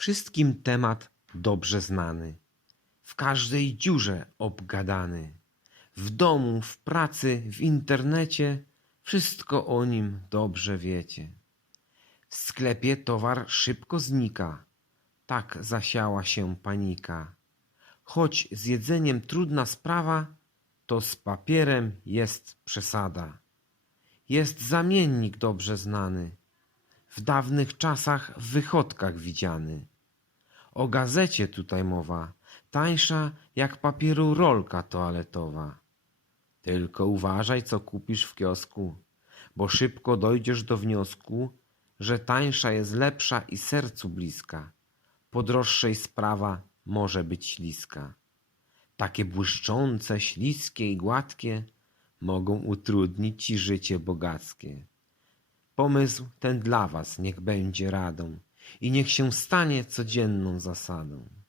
Wszystkim temat dobrze znany, w każdej dziurze obgadany. W domu, w pracy, w internecie, wszystko o nim dobrze wiecie. W sklepie towar szybko znika, tak zasiała się panika. Choć z jedzeniem trudna sprawa, to z papierem jest przesada. Jest zamiennik dobrze znany, w dawnych czasach w wychodkach widziany. O gazecie tutaj mowa, tańsza jak papieru rolka toaletowa. Tylko uważaj, co kupisz w kiosku, bo szybko dojdziesz do wniosku, że tańsza jest lepsza i sercu bliska. Po droższej sprawa może być śliska. Takie błyszczące, śliskie i gładkie mogą utrudnić ci życie bogackie. Pomysł ten dla was niech będzie radą i niech się stanie codzienną zasadą.